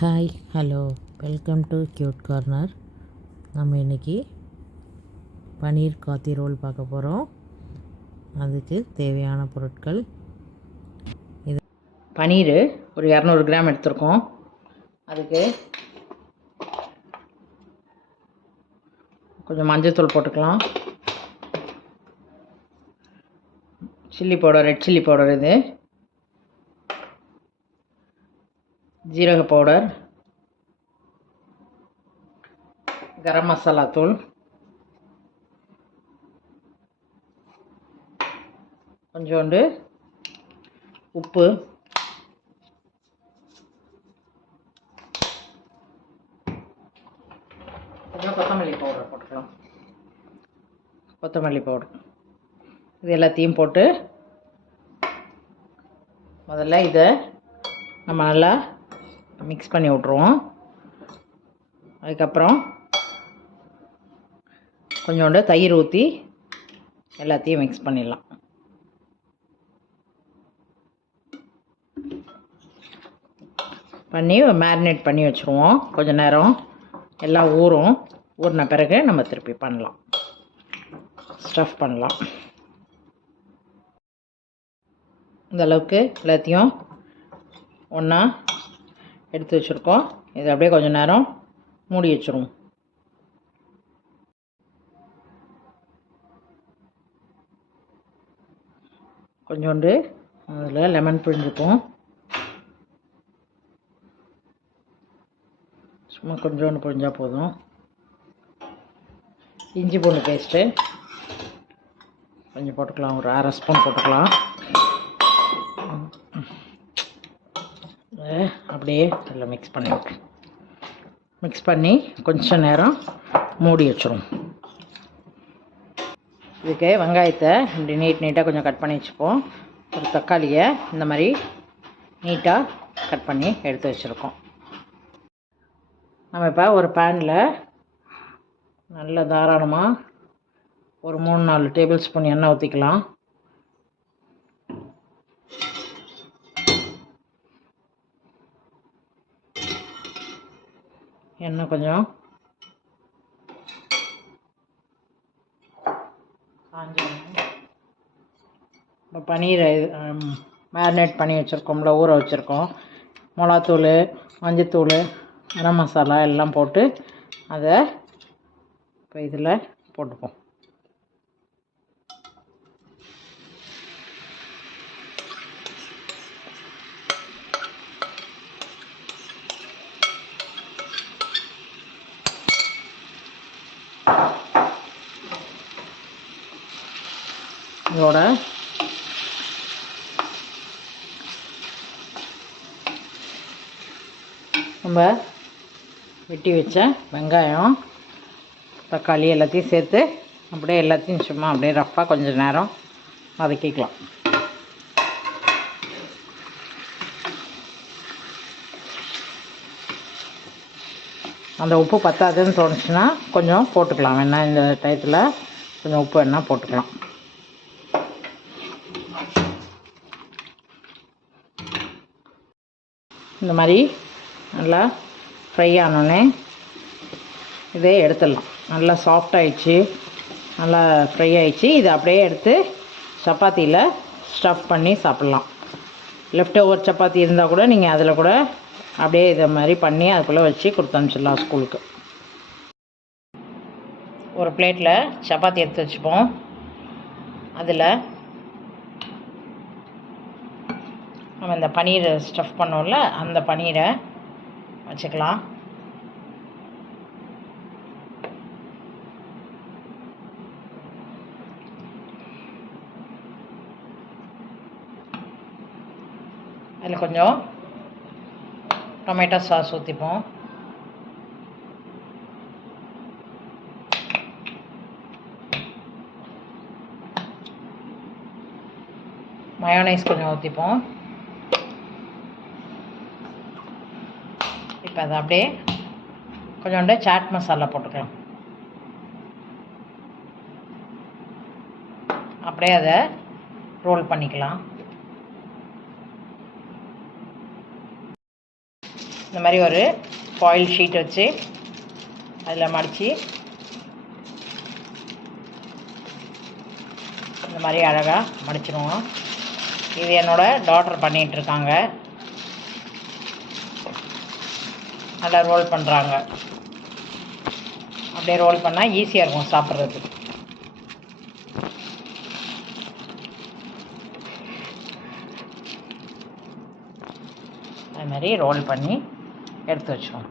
Hi hello welcome to cute corner. நம்ம இன்றைக்கி பன்னீர் காத்தி ரோல் பார்க்க போகிறோம். அதுக்கு தேவையான பொருட்கள் இது பன்னீர் ஒரு 200 கிராம் எடுத்துருக்கோம். அதுக்கு கொஞ்சம் மஞ்சள்தூள் போட்டுக்கலாம். Chilli powder, red chilli powder, இது ஜீரக பவுடர், கரம் மசாலா தூள், கொஞ்சோண்டு உப்பு, கொஞ்சம் கொத்தமல்லி பவுடர் போட்டுக்கலாம். கொத்தமல்லி பவுடர் இது எல்லாத்தையும் போட்டு முதல்ல இதை நம்ம நல்லா மிக்ஸ் பண்ணி விட்ருவோம். அதுக்கப்புறம் கொஞ்சோண்டு தயிர் ஊற்றி எல்லாத்தையும் மிக்ஸ் பண்ணிடலாம். பண்ணி மேரினேட் பண்ணி வச்சுருவோம். கொஞ்சம் நேரம் எல்லாம் ஊறின பிறகு நம்ம திருப்பி பண்ணலாம், ஸ்டஃப் பண்ணலாம். இந்த அளவுக்கு எல்லாத்தையும் ஒன்றா எடுத்து வச்சுருக்கோம். இது அப்படியே கொஞ்சம் நேரம் மூடி வச்சுருவோம். கொஞ்சோண்டு அதில் லெமன் பிழிஞ்சுப்போம். சும்மா கொஞ்சோண்டு பிழிஞ்சால் போதும். இஞ்சி பூண்டு பேஸ்ட்டு கொஞ்சம் போட்டுக்கலாம், ஒரு 1/2 ஸ்பூன் போட்டுக்கலாம். அப்படியே நல்லா மிக்ஸ் பண்ணி கொஞ்சம் நேரம் மூடி வச்சுருவோம். இதுக்கு வெங்காயத்தை இப்படி நீட்டாக கொஞ்சம் கட் பண்ணி வச்சுப்போம். ஒரு தக்காளியை இந்த மாதிரி நீட்டாக கட் பண்ணி எடுத்து வச்சுருக்கோம். நம்ம இப்போ ஒரு பேனில் நல்ல தாராளமாக ஒரு 3-4 டேபிள் ஸ்பூன் எண்ணெய் ஊற்றிக்கலாம். எண்ணெய் கொஞ்சம் இப்போ பன்னீரை மேரினேட் பண்ணி வச்சுருக்கோம்ல, ஊற வச்சுருக்கோம். மிளகாத்தூள், மஞ்சத்தூள், கரம் மசாலா எல்லாம் போட்டு அதை இப்போ இதில் போட்டுப்போம். இதோட நம்ம வெட்டி வச்ச வெங்காயம், தக்காளி எல்லாத்தையும் சேர்த்து அப்படியே எல்லாத்தையும் சும்மா அப்படியே ரஃப்பாக கொஞ்சம் நேரம் வதக்கிக்கலாம். அந்த உப்பு பத்தாதுன்னு தோணுச்சுன்னா கொஞ்சம் போட்டுக்கலாம். வேணால் இந்த டயத்தில் கொஞ்சம் உப்பு வேணால் போட்டுக்கலாம். இந்த மாதிரி நல்லா ஃப்ரை ஆனோடனே இதே எடுத்துடலாம். நல்லா சாஃப்டாகிடுச்சு, நல்லா ஃப்ரை ஆகிடுச்சு. இதை அப்படியே எடுத்து சப்பாத்தியில் ஸ்டஃப் பண்ணி சாப்பிட்லாம். லெஃப்ட் ஓவர் சப்பாத்தி இருந்தால் கூட நீங்கள் அதில் கூட அப்படியே இதை மாதிரி பண்ணி அதுக்குள்ளே வச்சு கொடுத்து அனுப்பிச்சிடலாம் ஸ்கூலுக்கு. ஒரு பிளேட்டில் சப்பாத்தி எடுத்து வச்சுப்போம். அதில் நம்ம இந்த பன்னீரை ஸ்டஃப் பண்ணோம்ல, அந்த பன்னீரை வச்சுக்கலாம். அதில் கொஞ்சம் டொமேட்டோ சாஸ் ஊற்றிப்போம். மயோனைஸ் கொஞ்சம் ஊற்றிப்போம். இப்போ அதை அப்படியே கொஞ்சோண்டு சாட் மசாலா போட்டுக்கலாம். அப்படியே அதை ரோல் பண்ணிக்கலாம். இந்த மாதிரி ஒரு ஃபாயில் ஷீட் வச்சு அதில் மடித்து இந்த மாதிரி அழகாக மடிச்சிடுவோம். இது என்னோடய டாட்டர் பண்ணிகிட்ருக்காங்க. நல்லா ரோல் பண்ணுறாங்க. அப்படியே ரோல் பண்ணால் ஈஸியாக இருக்கும் சாப்பிட்றதுக்கு. அது மாதிரி ரோல் பண்ணி எடுத்து வச்சுருவோம்.